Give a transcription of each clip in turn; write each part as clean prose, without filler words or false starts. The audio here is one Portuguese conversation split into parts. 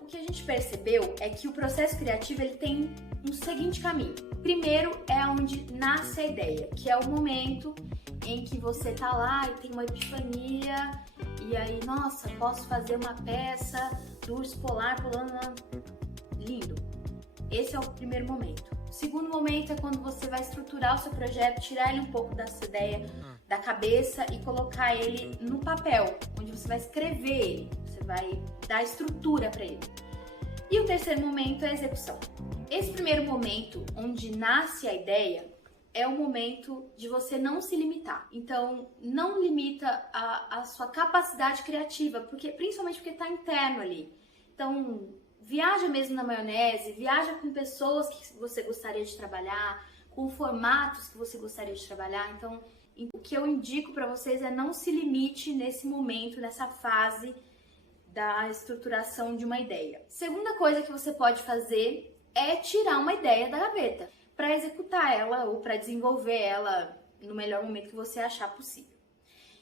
O que a gente percebeu é que o processo criativo ele tem um seguinte caminho. Primeiro é onde nasce a ideia, que é o momento em que você tá lá e tem uma epifania e aí, nossa, posso fazer uma peça do urso polar pulando. Lindo. Esse é o primeiro momento. O segundo momento é quando você vai estruturar o seu projeto, tirar ele um pouco dessa ideia da cabeça e colocar ele no papel, onde você vai escrever ele, você vai dar estrutura para ele. E o terceiro momento é a execução. Esse primeiro momento, onde nasce a ideia, é o momento de você não se limitar. Então, não limita a sua capacidade criativa, principalmente porque está interno ali. Então, viaja mesmo na maionese, viaja com pessoas que você gostaria de trabalhar, com formatos que você gostaria de trabalhar. Então, o que eu indico para vocês é não se limite nesse momento, nessa fase da estruturação de uma ideia. Segunda coisa que você pode fazer é tirar uma ideia da gaveta para executar ela ou para desenvolver ela no melhor momento que você achar possível.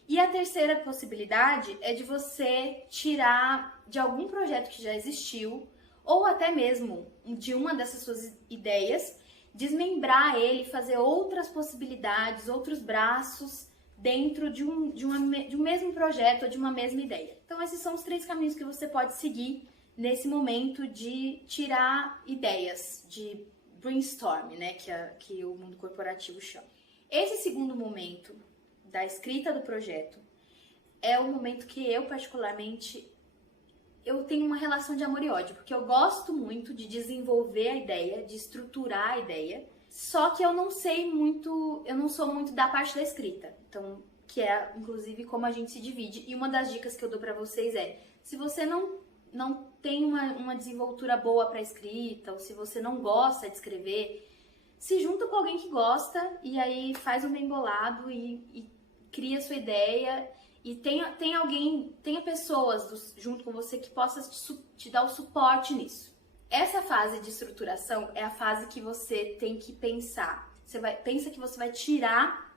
E a terceira possibilidade é de você tirar de algum projeto que já existiu ou até mesmo de uma dessas suas ideias, desmembrar ele, fazer outras possibilidades, outros braços dentro de um mesmo projeto ou de uma mesma ideia. Então esses são os 3 caminhos que você pode seguir nesse momento de tirar ideias, de brainstorm, né, que o mundo corporativo chama. Esse segundo momento da escrita do projeto é o momento que eu particularmente tenho uma relação de amor e ódio, porque eu gosto muito de desenvolver a ideia, de estruturar a ideia, só que eu não sou muito da parte da escrita. Então, que é inclusive como a gente se divide. E uma das dicas que eu dou pra vocês é, se você não tem uma desenvoltura boa para escrita, ou se você não gosta de escrever, se junta com alguém que gosta e aí faz um bem bolado e cria a sua ideia e tenha pessoas junto com você que possa te dar o suporte nisso. Essa fase de estruturação é a fase que você tem que pensar. Pensa que você vai tirar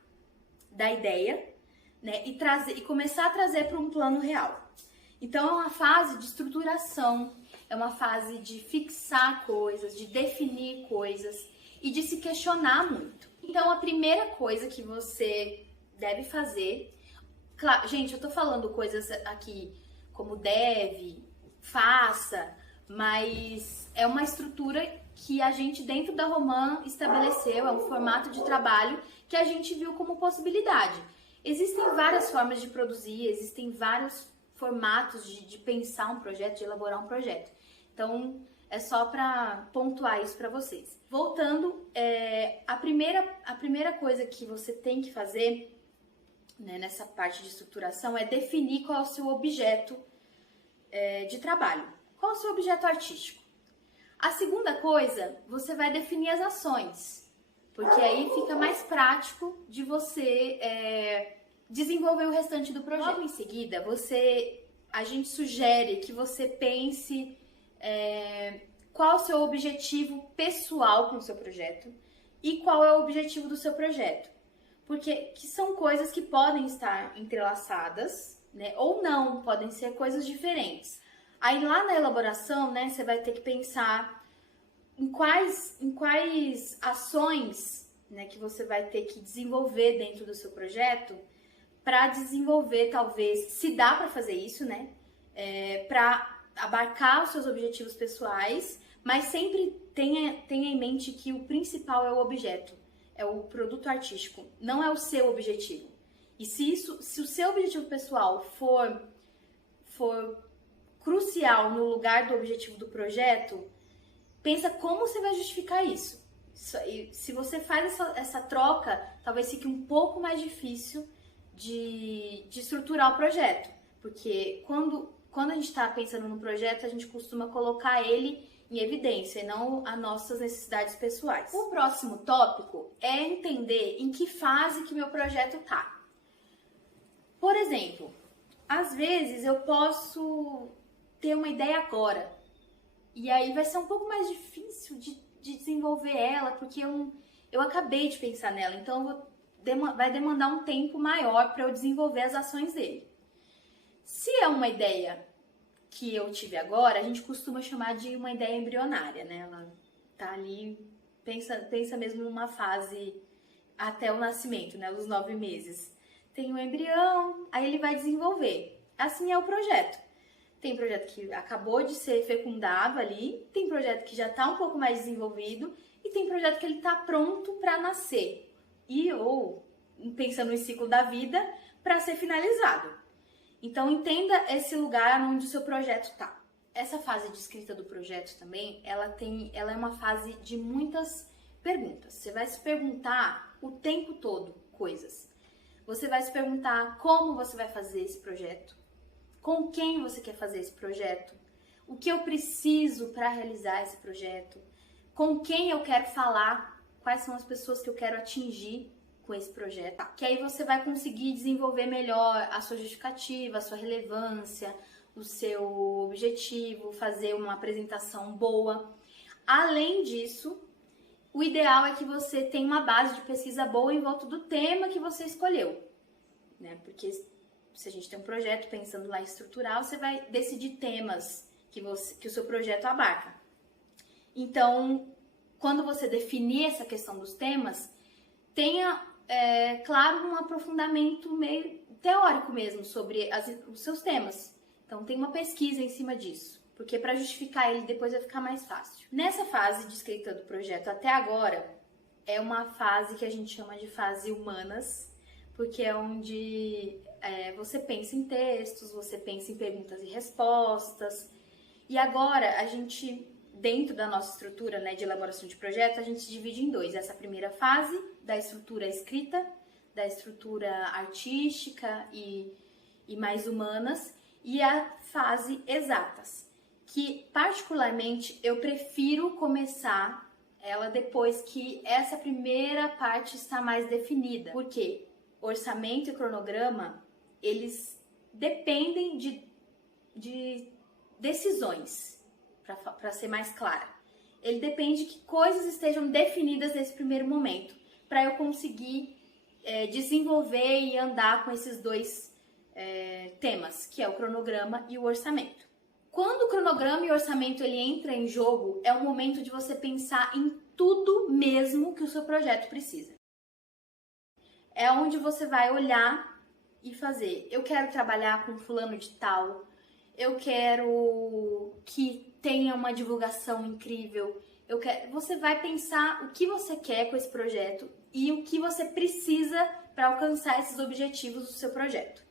da ideia, né, e começar a trazer para um plano real. Então é uma fase de estruturação, é uma fase de fixar coisas, de definir coisas e de se questionar muito. Então a primeira coisa que você deve fazer, claro, gente, eu tô falando coisas aqui como deve, faça, mas é uma estrutura que a gente dentro da Romã estabeleceu, é um formato de trabalho que a gente viu como possibilidade. Existem várias formas de produzir, existem vários formatos de pensar um projeto, de elaborar um projeto. Então, é só para pontuar isso para vocês. Voltando, a primeira coisa que você tem que fazer, né, nessa parte de estruturação é definir qual é o seu objeto de trabalho. Qual é o seu objeto artístico? A segunda coisa, você vai definir as ações, porque aí fica mais prático de você desenvolver o restante do projeto. Logo em seguida, a gente sugere que você pense qual é o seu objetivo pessoal com o seu projeto e qual é o objetivo do seu projeto. Porque que são coisas que podem estar entrelaçadas, né, ou não, podem ser coisas diferentes. Aí lá na elaboração, né, você vai ter que pensar em quais ações, né, que você vai ter que desenvolver dentro do seu projeto para desenvolver, talvez, se dá para fazer isso, né, para abarcar os seus objetivos pessoais, mas sempre tenha em mente que o principal é o objeto, é o produto artístico, não é o seu objetivo. E se o seu objetivo pessoal for crucial no lugar do objetivo do projeto, pensa como você vai justificar isso. E se você faz essa troca, talvez fique um pouco mais difícil de estruturar o projeto. Porque quando a gente está pensando no projeto, a gente costuma colocar ele em evidência e não as nossas necessidades pessoais. O próximo tópico é entender em que fase que meu projeto está. Por exemplo, às vezes eu posso ter uma ideia agora e aí vai ser um pouco mais difícil de desenvolver ela porque eu acabei de pensar nela, então eu vou vai demandar um tempo maior para eu desenvolver as ações dele. Se é uma ideia que eu tive agora, a gente costuma chamar de uma ideia embrionária, né? Ela tá ali, pensa mesmo numa fase até o nascimento, né? Os 9 meses. Tem um embrião, aí ele vai desenvolver. Assim é o projeto. Tem projeto que acabou de ser fecundado ali, tem projeto que já está um pouco mais desenvolvido e tem projeto que ele está pronto para nascer. Ou, pensando no ciclo da vida, para ser finalizado. Então, entenda esse lugar onde o seu projeto está. Essa fase de escrita do projeto também, ela é uma fase de muitas perguntas. Você vai se perguntar o tempo todo coisas. Você vai se perguntar como você vai fazer esse projeto, com quem você quer fazer esse projeto, o que eu preciso para realizar esse projeto, com quem eu quero falar, quais são as pessoas que eu quero atingir com esse projeto. Que aí você vai conseguir desenvolver melhor a sua justificativa, a sua relevância, o seu objetivo, fazer uma apresentação boa. Além disso, o ideal é que você tenha uma base de pesquisa boa em volta do tema que você escolheu, né? Porque se a gente tem um projeto pensando lá em estrutural, você vai decidir temas que o seu projeto abarca. Então, quando você definir essa questão dos temas, tenha, claro, um aprofundamento meio teórico mesmo sobre os seus temas. Então, tem uma pesquisa em cima disso, porque para justificar ele depois vai ficar mais fácil. Nessa fase de escrita do projeto até agora, é uma fase que a gente chama de fase humanas, porque é onde você pensa em textos, você pensa em perguntas e respostas. E agora, a gente, dentro da nossa estrutura, né, de elaboração de projeto, a gente se divide em 2. Essa primeira fase da estrutura escrita, da estrutura artística e mais humanas, e a fase exatas, que particularmente eu prefiro começar ela depois que essa primeira parte está mais definida. Por quê? Orçamento e cronograma, eles dependem de decisões, para ser mais clara. Ele depende que coisas estejam definidas nesse primeiro momento, para eu conseguir desenvolver e andar com esses 2 temas, que é o cronograma e o orçamento. Quando o cronograma e o orçamento ele entra em jogo, é o momento de você pensar em tudo mesmo que o seu projeto precisa. É onde você vai olhar e fazer. Eu quero trabalhar com fulano de tal, eu quero que tenha uma divulgação incrível. Você vai pensar o que você quer com esse projeto e o que você precisa para alcançar esses objetivos do seu projeto.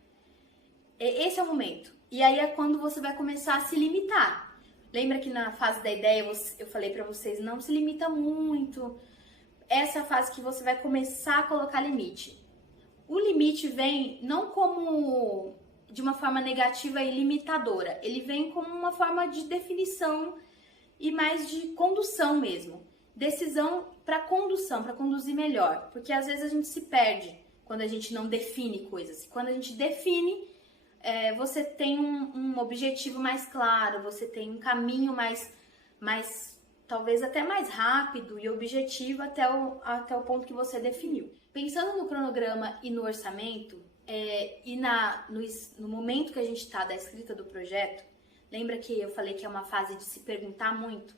Esse é o momento. E aí é quando você vai começar a se limitar. Lembra que na fase da ideia eu falei para vocês, não se limita muito. Essa fase que você vai começar a colocar limite. O limite vem não como de uma forma negativa e limitadora, ele vem como uma forma de definição e mais de condução mesmo. Decisão para condução, para conduzir melhor, porque às vezes a gente se perde quando a gente não define coisas. Quando a gente define, você tem um objetivo mais claro, você tem um caminho mais talvez até mais rápido e objetivo até o ponto que você definiu. Pensando no cronograma e no orçamento, e no momento que a gente está da escrita do projeto, lembra que eu falei que é uma fase de se perguntar muito?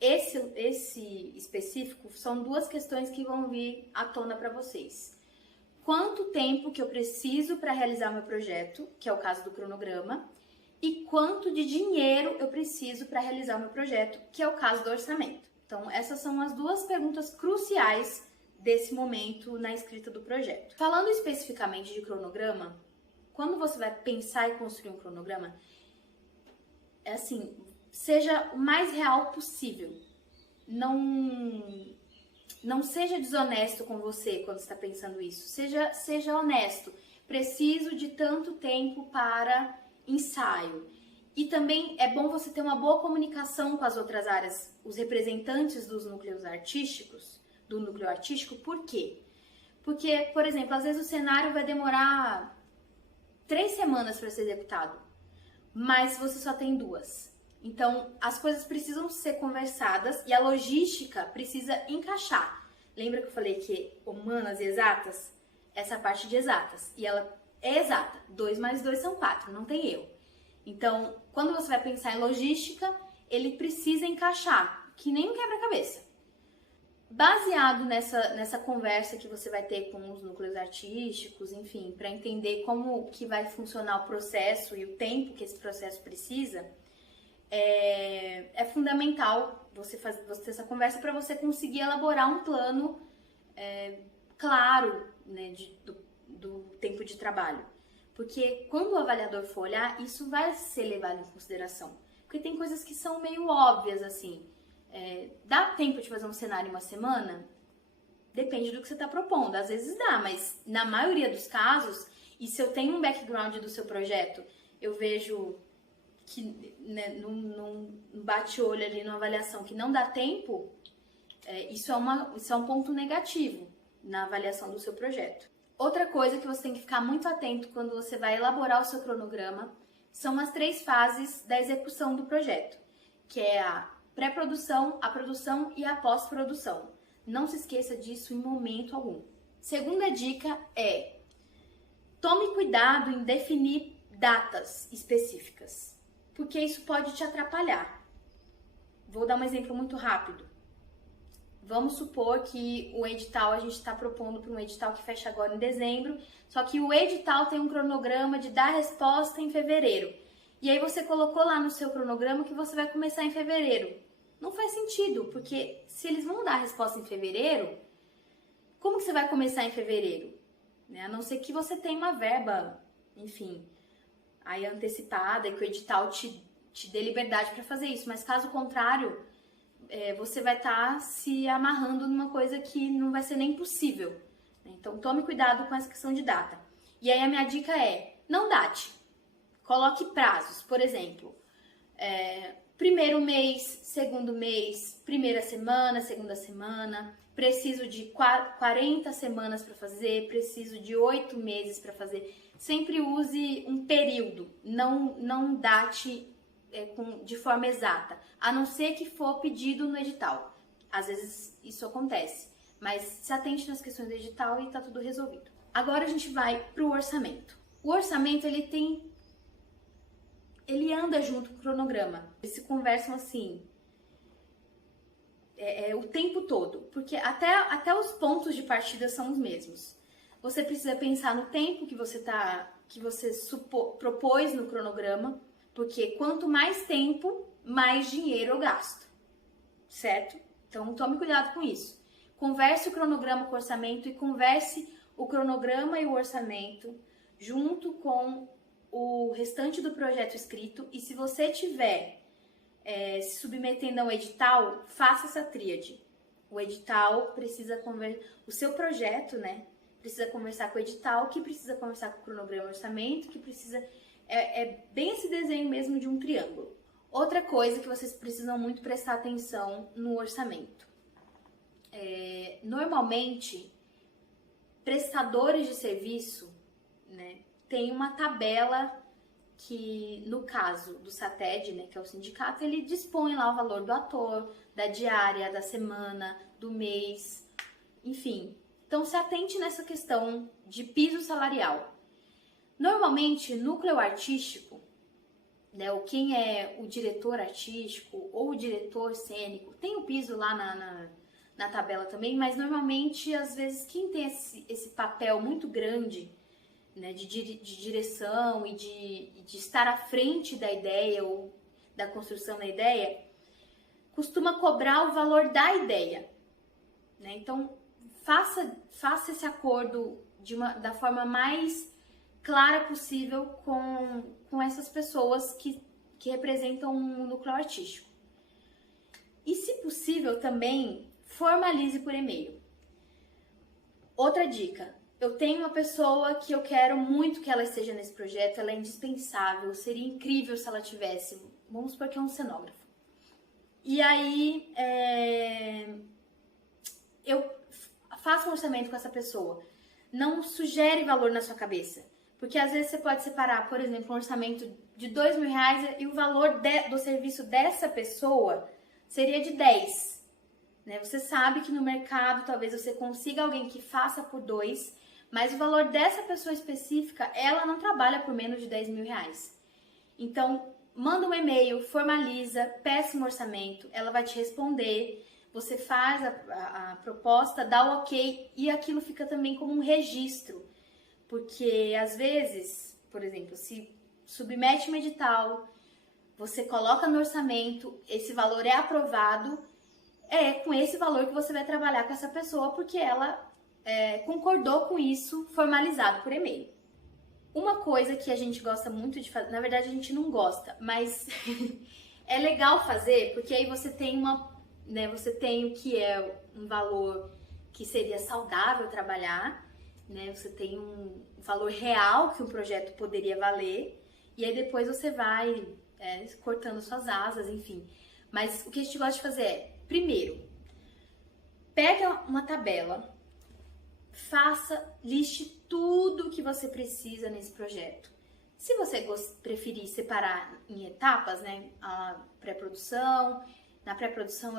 Esse específico são 2 questões que vão vir à tona para vocês. Quanto tempo que eu preciso para realizar meu projeto, que é o caso do cronograma, e quanto de dinheiro eu preciso para realizar o meu projeto, que é o caso do orçamento. Então, essas são as 2 perguntas cruciais desse momento na escrita do projeto. Falando especificamente de cronograma, quando você vai pensar e construir um cronograma, seja o mais real possível. Não seja desonesto com você quando está pensando isso. Seja honesto. Preciso de tanto tempo para ensaio. E também é bom você ter uma boa comunicação com as outras áreas, os representantes dos núcleos artísticos, do núcleo artístico. Por quê? Porque, por exemplo, às vezes o cenário vai demorar 3 semanas para ser executado, mas você só tem 2. Então, as coisas precisam ser conversadas e a logística precisa encaixar. Lembra que eu falei que humanas e exatas? Essa parte de exatas. E ela é exata. 2 mais 2 são 4, não tem erro. Então, quando você vai pensar em logística, ele precisa encaixar, que nem um quebra-cabeça. Baseado nessa conversa que você vai ter com os núcleos artísticos, enfim, para entender como que vai funcionar o processo e o tempo que esse processo precisa, é fundamental você ter essa conversa para você conseguir elaborar um plano claro, né, do tempo de trabalho. Porque quando o avaliador for olhar, isso vai ser levado em consideração. Porque tem coisas que são meio óbvias, assim. Dá tempo de fazer um cenário em uma semana? Depende do que você está propondo. Às vezes dá, mas na maioria dos casos, e se eu tenho um background do seu projeto, eu vejo que, né, num bate-olho ali, numa avaliação, que não dá tempo, isso é um ponto negativo na avaliação do seu projeto. Outra coisa que você tem que ficar muito atento quando você vai elaborar o seu cronograma são as 3 fases da execução do projeto, que é a pré-produção, a produção e a pós-produção. Não se esqueça disso em momento algum. Segunda dica é: tome cuidado em definir datas específicas, porque isso pode te atrapalhar. Vou dar um exemplo muito rápido. Vamos supor que o edital, a gente está propondo para um edital que fecha agora em dezembro, só que o edital tem um cronograma de dar resposta em fevereiro. E aí você colocou lá no seu cronograma que você vai começar em fevereiro. Não faz sentido, porque se eles vão dar a resposta em fevereiro, como que você vai começar em fevereiro? A não ser que você tenha uma verba, enfim, aí antecipada e que o edital te dê liberdade para fazer isso. Mas caso contrário, você vai estar se amarrando numa coisa que não vai ser nem possível. Então, tome cuidado com essa questão de data. E aí, a minha dica é: não date. Coloque prazos. Por exemplo, primeiro mês, segundo mês, primeira semana, segunda semana. Preciso de 40 semanas para fazer, preciso de 8 meses para fazer. Sempre use um período, não date de forma exata, a não ser que for pedido no edital. Às vezes isso acontece, mas se atente nas questões do edital e tá tudo resolvido. Agora a gente vai para o orçamento. O orçamento, ele anda junto com o cronograma. Eles se conversam assim o tempo todo, porque até os pontos de partida são os mesmos. Você precisa pensar no tempo que você propôs no cronograma, porque quanto mais tempo, mais dinheiro eu gasto, certo? Então, tome cuidado com isso. Converse o cronograma com o orçamento e converse o cronograma e o orçamento junto com o restante do projeto escrito. E se você tiver se submetendo a um edital, faça essa tríade. O edital precisa conversar, o seu projeto, né? Precisa conversar com o edital, que precisa conversar com o cronograma e orçamento, que precisa... bem esse desenho mesmo de um triângulo. Outra coisa que vocês precisam muito prestar atenção no orçamento. Normalmente, prestadores de serviço, né, tem uma tabela que, no caso do SATED, né, que é o sindicato, ele dispõe lá o valor do ator, da diária, da semana, do mês, enfim. Então, se atente nessa questão de piso salarial. Normalmente, núcleo artístico, né, ou quem é o diretor artístico ou o diretor cênico, tem o piso lá na tabela também, mas normalmente, às vezes, quem tem esse papel muito grande, né, de direção e de estar à frente da ideia ou da construção da ideia, costuma cobrar o valor da ideia. Né? Então, faça esse acordo da forma mais clara possível com essas pessoas que representam um núcleo artístico. E, se possível, também formalize por e-mail. Outra dica: eu tenho uma pessoa que eu quero muito que ela esteja nesse projeto, ela é indispensável, seria incrível se ela tivesse, vamos supor que é um cenógrafo. E aí, eu faço um orçamento com essa pessoa. Não sugere valor na sua cabeça. Porque às vezes você pode separar, por exemplo, um orçamento de R$2.000 e o valor do serviço dessa pessoa seria de 10. né? Você sabe que no mercado talvez você consiga alguém que faça por 2, mas o valor dessa pessoa específica, ela não trabalha por menos de 10 mil reais. Então, manda um e-mail, formaliza, peça um orçamento, ela vai te responder, você faz a proposta, dá o ok e aquilo fica também como um registro. Porque às vezes, por exemplo, se submete um edital, você coloca no orçamento, esse valor é aprovado, é com esse valor que você vai trabalhar com essa pessoa, porque ela concordou com isso formalizado por e-mail. Uma coisa que a gente gosta muito de fazer, na verdade a gente não gosta, mas é legal fazer, porque aí você tem você tem o que é um valor que seria saudável trabalhar, né? Você tem um valor real que um projeto poderia valer, e aí depois você vai cortando suas asas, enfim. Mas o que a gente gosta de fazer é, primeiro, pega uma tabela, liste tudo o que você precisa nesse projeto. Se você preferir separar em etapas, né, a pré-produção, na pré-produção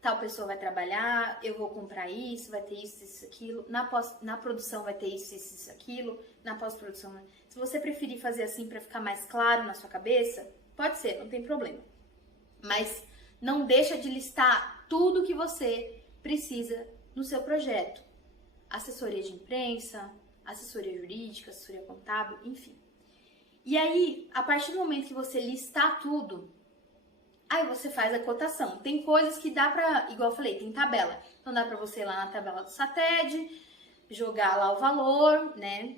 tal pessoa vai trabalhar, eu vou comprar isso, vai ter isso, aquilo, na produção vai ter isso, aquilo, na pós-produção. Se você preferir fazer assim para ficar mais claro na sua cabeça, pode ser, não tem problema. Mas não deixa de listar tudo que você precisa no seu projeto. Assessoria de imprensa, assessoria jurídica, assessoria contábil, enfim. E aí, a partir do momento que você listar tudo, aí você faz a cotação. Tem coisas que dá pra, igual eu falei, tem tabela. Então dá pra você ir lá na tabela do SATED, jogar lá o valor, né?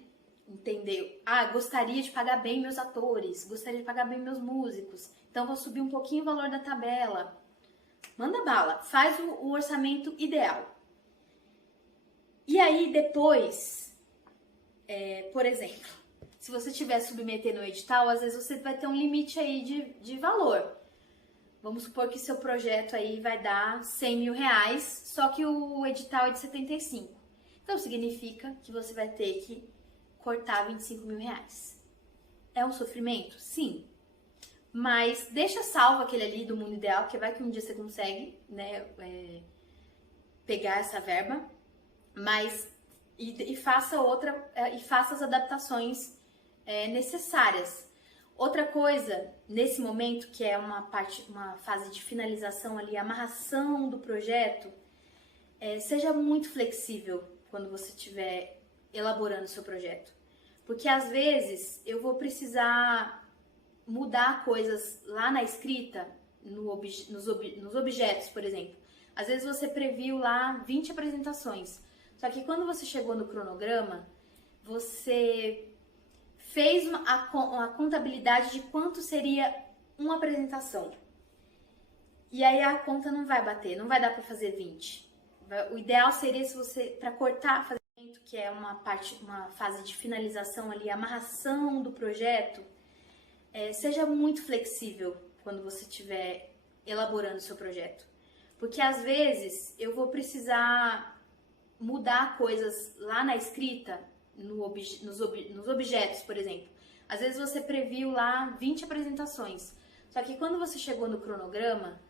Entender, gostaria de pagar bem meus atores, gostaria de pagar bem meus músicos. Então vou subir um pouquinho o valor da tabela. Manda bala, faz o orçamento ideal. E aí depois, por exemplo, se você estiver submetendo o edital, às vezes você vai ter um limite aí de valor. Vamos supor que seu projeto aí vai dar 100 mil reais, só que o edital é de 75. Então significa que você vai ter que cortar 25 mil reais. É um sofrimento? Sim. Mas deixa salvo aquele ali do mundo ideal, que vai que um dia você consegue, né, pegar essa verba, mas e faça as adaptações necessárias. Outra coisa, nesse momento, que é uma fase de finalização ali, amarração do projeto, seja muito flexível quando você estiver elaborando o seu projeto. Porque às vezes eu vou precisar mudar coisas lá na escrita, nos objetos, por exemplo. Às vezes você previu lá 20 apresentações, só que quando você chegou no cronograma, você fez a contabilidade de quanto seria uma apresentação. E aí a conta não vai bater, não vai dar para fazer 20. O ideal seria se você, para cortar, fazer que é uma fase de finalização ali, amarração do projeto, seja muito flexível quando você estiver elaborando o seu projeto. Porque às vezes eu vou precisar mudar coisas lá na escrita, nos objetos, por exemplo. Às vezes você previu lá 20 apresentações, só que quando você chegou no cronograma,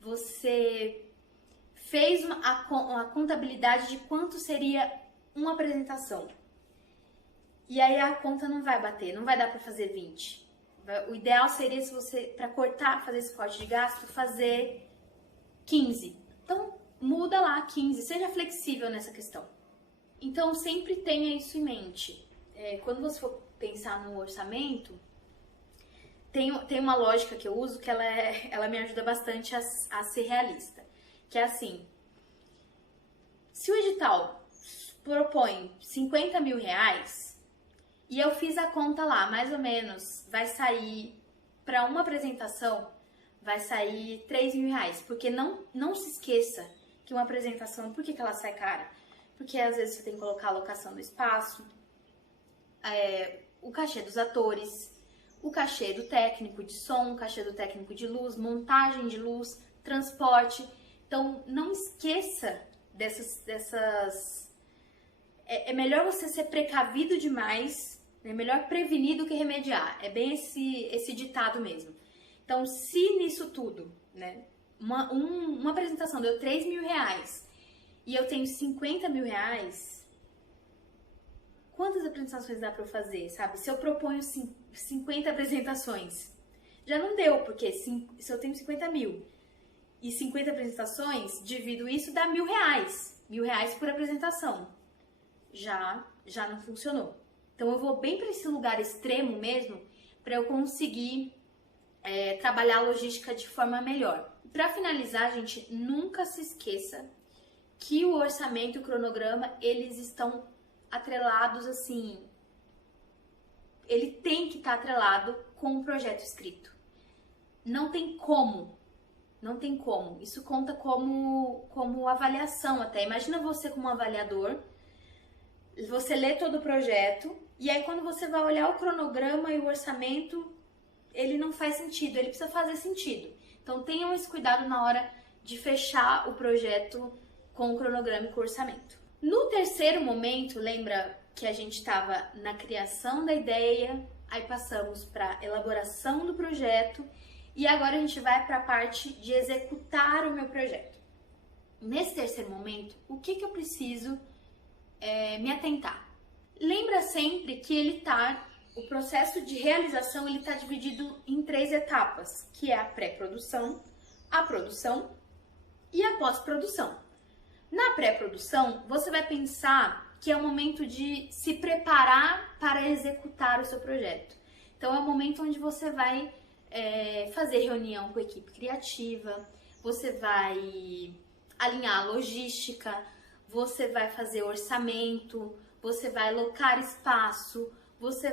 você fez a contabilidade de quanto seria uma apresentação. E aí a conta não vai bater, não vai dar para fazer 20. O ideal seria se você, para cortar, fazer esse corte de gasto, fazer 15. Então muda lá 15, seja flexível nessa questão. Então sempre tenha isso em mente. Quando você for pensar no orçamento, tem uma lógica que eu uso que ela me ajuda bastante a ser realista. Que é assim, se o edital propõe 50 mil reais e eu fiz a conta lá, mais ou menos, vai sair para uma apresentação, vai sair 3 mil reais. Porque não se esqueça que uma apresentação, por que ela sai cara? Porque às vezes você tem que colocar a locação do espaço, o cachê dos atores, o cachê do técnico de som, o cachê do técnico de luz, montagem de luz, transporte. Então não esqueça dessas. É melhor você ser precavido demais, é melhor prevenir do que remediar. É bem esse ditado mesmo. Então, se nisso tudo, né, uma apresentação deu 3 mil reais e eu tenho 50 mil reais, quantas apresentações dá pra eu fazer, sabe? Se eu proponho 50 apresentações, já não deu, porque se eu tenho 50 mil e 50 apresentações, divido isso, dá 1.000 reais. 1.000 reais por apresentação. Já não funcionou. Então eu vou bem para esse lugar extremo mesmo, para eu conseguir trabalhar a logística de forma melhor. Para finalizar, gente, nunca se esqueça que o orçamento e o cronograma, eles estão atrelados assim, ele tem que estar atrelado com o projeto escrito. Não tem como. Isso conta como avaliação até. Imagina você como avaliador, você lê todo o projeto e aí quando você vai olhar o cronograma e o orçamento, ele não faz sentido, ele precisa fazer sentido. Então tenham esse cuidado na hora de fechar o projeto com o cronograma e com o orçamento. No terceiro momento, lembra que a gente estava na criação da ideia, aí passamos para elaboração do projeto e agora a gente vai para a parte de executar o meu projeto. Nesse terceiro momento, o que eu preciso me atentar? Lembra sempre que o processo de realização ele está dividido em 3 etapas, que é a pré-produção, a produção e a pós-produção. Na pré-produção, você vai pensar que é o momento de se preparar para executar o seu projeto. Então, é o momento onde você vai fazer reunião com a equipe criativa, você vai alinhar a logística, você vai fazer orçamento, você vai alocar espaço, você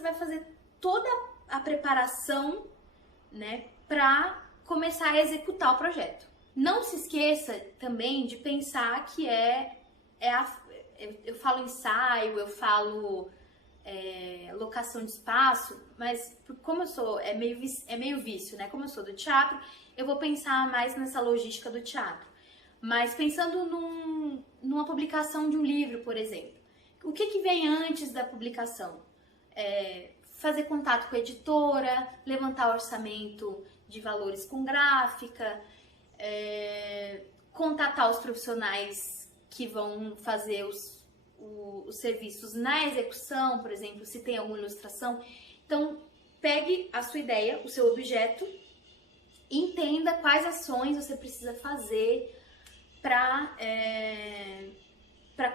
vai fazer toda a preparação, né, para começar a executar o projeto. Não se esqueça também de pensar que eu falo ensaio, eu falo locação de espaço, mas como eu sou, é meio vício, né? Como eu sou do teatro, eu vou pensar mais nessa logística do teatro. Mas pensando numa publicação de um livro, por exemplo, o que vem antes da publicação? Fazer contato com a editora, levantar orçamento de valores com gráfica, contatar os profissionais que vão fazer os serviços na execução, por exemplo, se tem alguma ilustração. Então, pegue a sua ideia, o seu objeto, entenda quais ações você precisa fazer para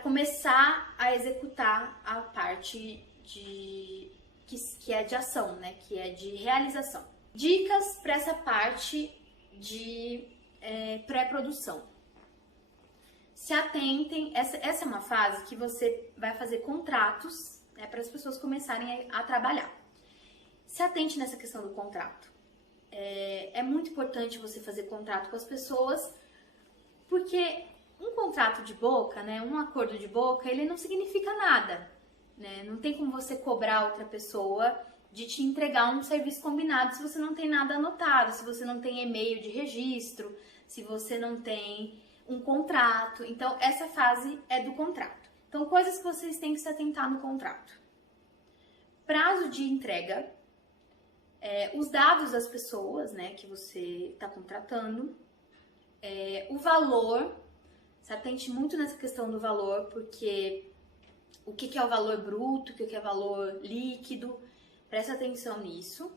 começar a executar a parte que é de ação, né? Que é de realização. Dicas para essa parte de pré-produção. Se atentem, essa é uma fase que você vai fazer contratos, né, para as pessoas começarem a trabalhar. Se atente nessa questão do contrato. É muito importante você fazer contrato com as pessoas, porque um contrato de boca, né, um acordo de boca, ele não significa nada, né? Não tem como você cobrar outra pessoa de te entregar um serviço combinado se você não tem nada anotado, se você não tem e-mail de registro, se você não tem um contrato. Então, essa fase é do contrato. Então, coisas que vocês têm que se atentar no contrato. Prazo de entrega, os dados das pessoas, né, que você está contratando, o valor, se atente muito nessa questão do valor, porque o que é o valor bruto, o que é o valor líquido, presta atenção nisso.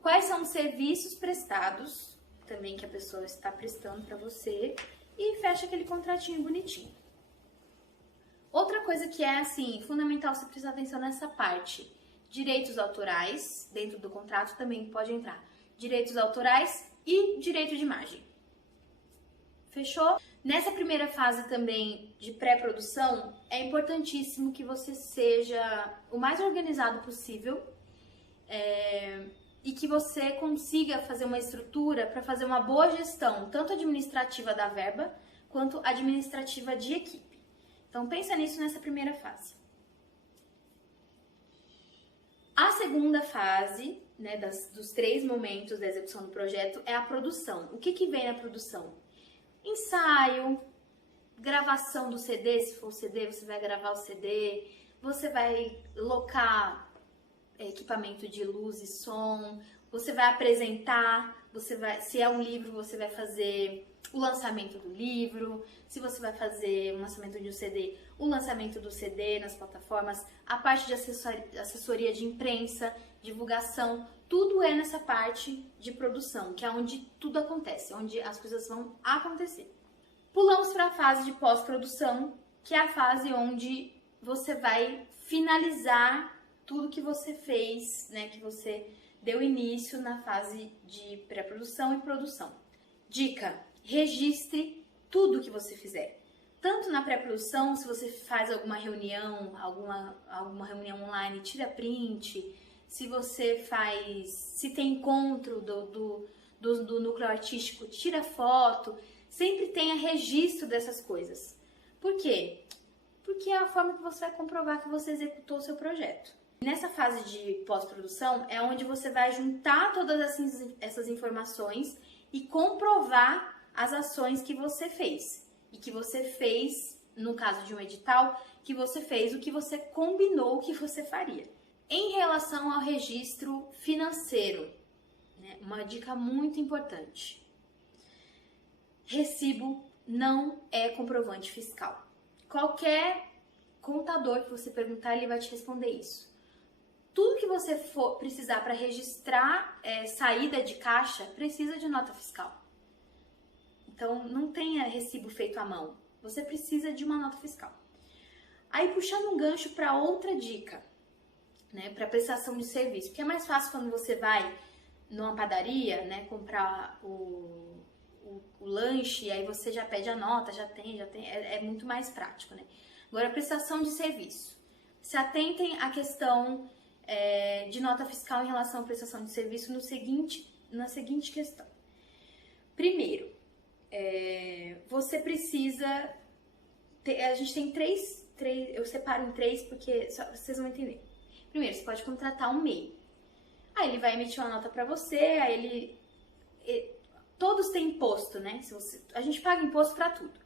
Quais são os serviços prestados, também que a pessoa está prestando para você, e fecha aquele contratinho bonitinho. Outra coisa que é, assim, fundamental você prestar atenção nessa parte, direitos autorais, dentro do contrato também pode entrar, direitos autorais e direito de imagem. Fechou? Nessa primeira fase também de pré-produção, é importantíssimo que você seja o mais organizado possível e que você consiga fazer uma estrutura para fazer uma boa gestão, tanto administrativa da verba, quanto administrativa de equipe. Então, pensa nisso nessa primeira fase. A segunda fase, né, dos 3 momentos da execução do projeto, é a produção. O que vem na produção? Ensaio, gravação do CD, se for CD, você vai gravar o CD, você vai locar equipamento de luz e som, você vai apresentar se é um livro, você vai fazer o lançamento do livro. Se você vai fazer o lançamento de um CD, o lançamento do CD nas plataformas, a parte de assessoria de imprensa, divulgação, tudo é nessa parte de produção, que é onde tudo acontece, onde as coisas vão acontecer. Pulamos para a fase de pós-produção, que é a fase onde você vai finalizar tudo que você fez, né, que você deu início na fase de pré-produção e produção. Dica: registre tudo que você fizer. Tanto na pré-produção, se você faz alguma reunião, alguma reunião online, tira print. Se tem encontro do núcleo artístico, tira foto. Sempre tenha registro dessas coisas. Por quê? Porque é a forma que você vai comprovar que você executou o seu projeto. Nessa fase de pós-produção é onde você vai juntar todas essas informações e comprovar as ações que você fez. E que você fez, no caso de um edital, que você fez o que você combinou que você faria. Em relação ao registro financeiro, né, uma dica muito importante. Recibo não é comprovante fiscal. Qualquer contador que você perguntar, ele vai te responder isso. Tudo que você for precisar para registrar saída de caixa, precisa de nota fiscal. Então, não tenha recibo feito à mão. Você precisa de uma nota fiscal. Aí, puxando um gancho para outra dica, né, para prestação de serviço. Porque é mais fácil quando você vai numa padaria, né, comprar o lanche, e aí você já pede a nota, já tem, é muito mais prático, né? Agora, prestação de serviço. Se atentem à questão de nota fiscal em relação à prestação de serviço na seguinte questão. Primeiro, você precisa... a gente tem três, eu separo em três porque vocês vão entender. Primeiro, você pode contratar um MEI. Aí ele vai emitir uma nota para você, aí todos têm imposto, né? A gente paga imposto para tudo.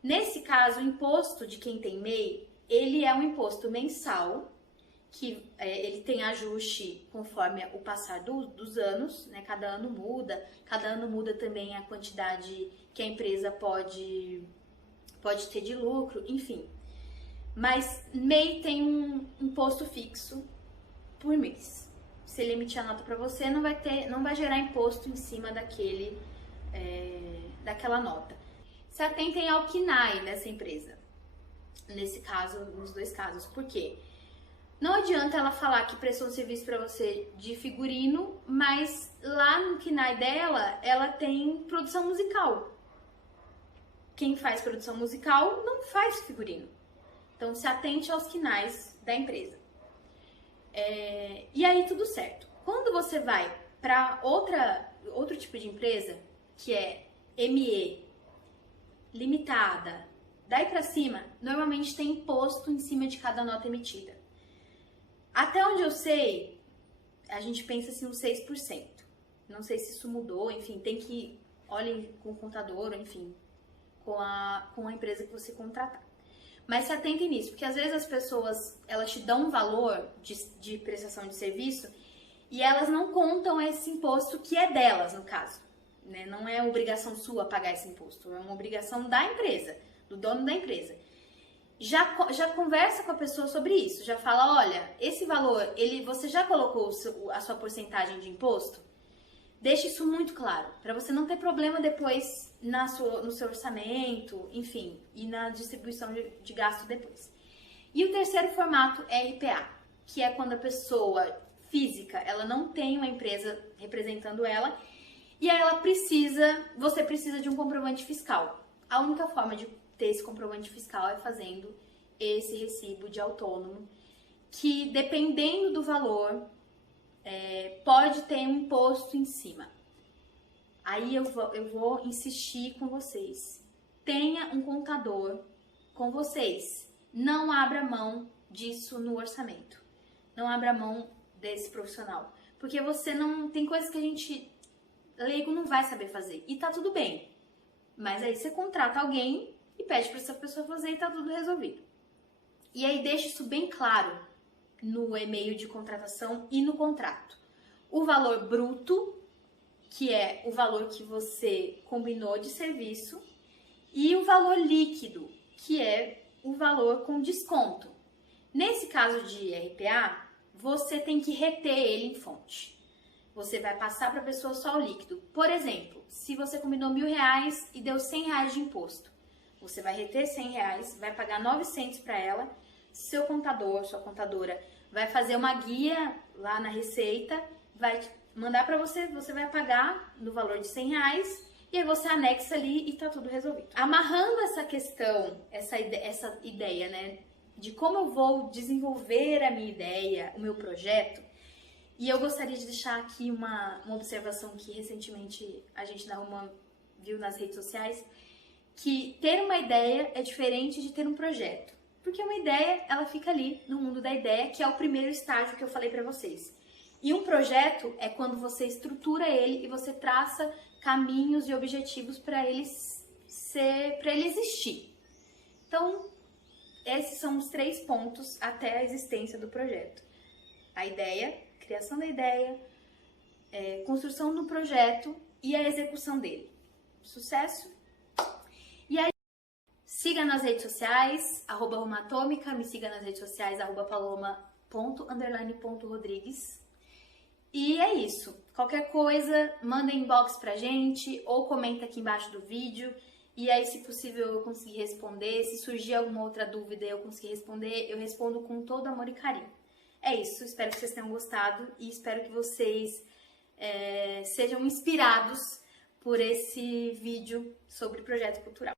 Nesse caso, o imposto de quem tem MEI, ele é um imposto mensal, que ele tem ajuste conforme o passar dos anos, né? Cada ano muda também a quantidade que a empresa pode ter de lucro, enfim. Mas MEI tem um imposto fixo por mês. Se ele emitir a nota para você, não vai gerar imposto em cima daquela nota. Se atentem ao KNAI dessa empresa. Nesse caso, nos dois casos. Por quê? Não adianta ela falar que prestou um serviço para você de figurino, mas lá no KNAI dela, ela tem produção musical. Quem faz produção musical não faz figurino. Então, se atente aos KNAIs da empresa. E aí, tudo certo. Quando você vai para outro tipo de empresa, que é ME, limitada, daí para cima, normalmente tem imposto em cima de cada nota emitida. Até onde eu sei, a gente pensa assim uns 6%. Não sei se isso mudou, enfim, tem que olhem com o contador, enfim, com a empresa que você contratar. Mas se atentem nisso, porque às vezes as pessoas, elas te dão um valor de prestação de serviço e elas não contam esse imposto que é delas, no caso. Né? Não é obrigação sua pagar esse imposto, é uma obrigação da empresa, do dono da empresa. Já conversa com a pessoa sobre isso, já fala, olha, esse valor, você já colocou a sua porcentagem de imposto? Deixe isso muito claro, para você não ter problema depois no seu orçamento, enfim, e na distribuição de gasto depois. E o terceiro formato é RPA, que é quando a pessoa física, ela não tem uma empresa representando ela, e aí você precisa de um comprovante fiscal. A única forma de ter esse comprovante fiscal é fazendo esse recibo de autônomo, que dependendo do valor, pode ter um imposto em cima. Aí eu vou insistir com vocês. Tenha um contador com vocês. Não abra mão disso no orçamento. Não abra mão desse profissional. Porque você não... Tem coisas que a gente, leigo, não vai saber fazer. E tá tudo bem. Mas aí você contrata alguém e pede para essa pessoa fazer e tá tudo resolvido. E aí deixa isso bem claro no e-mail de contratação e no contrato. O valor bruto que é o valor que você combinou de serviço, e o valor líquido, que é o valor com desconto. Nesse caso de RPA, você tem que reter ele em fonte. Você vai passar para a pessoa só o líquido. Por exemplo, se você combinou R$1.000 e deu R$100 de imposto, você vai reter R$100, vai pagar 900 para ela, seu contador, sua contadora vai fazer uma guia lá na Receita, vai mandar para você, você vai pagar no valor de R$100 e aí você anexa ali e tá tudo resolvido. Amarrando essa questão, essa ideia, né, de como eu vou desenvolver a minha ideia, o meu projeto, e eu gostaria de deixar aqui uma observação que recentemente a gente na Roma viu nas redes sociais, que ter uma ideia é diferente de ter um projeto. Porque uma ideia, ela fica ali no mundo da ideia, que é o primeiro estágio que eu falei pra vocês. E um projeto é quando você estrutura ele e você traça caminhos e objetivos para ele existir. Então, esses são os 3 pontos até a existência do projeto. A ideia, criação da ideia, construção do projeto e a execução dele. Sucesso! E aí, siga nas redes sociais, @romatômica, me siga nas redes sociais, @paloma._.rodrigues. E é isso. Qualquer coisa, manda inbox pra gente ou comenta aqui embaixo do vídeo. E aí, se possível, eu conseguir responder. Se surgir alguma outra dúvida e eu conseguir responder, eu respondo com todo amor e carinho. É isso. Espero que vocês tenham gostado e espero que vocês sejam inspirados por esse vídeo sobre projeto cultural.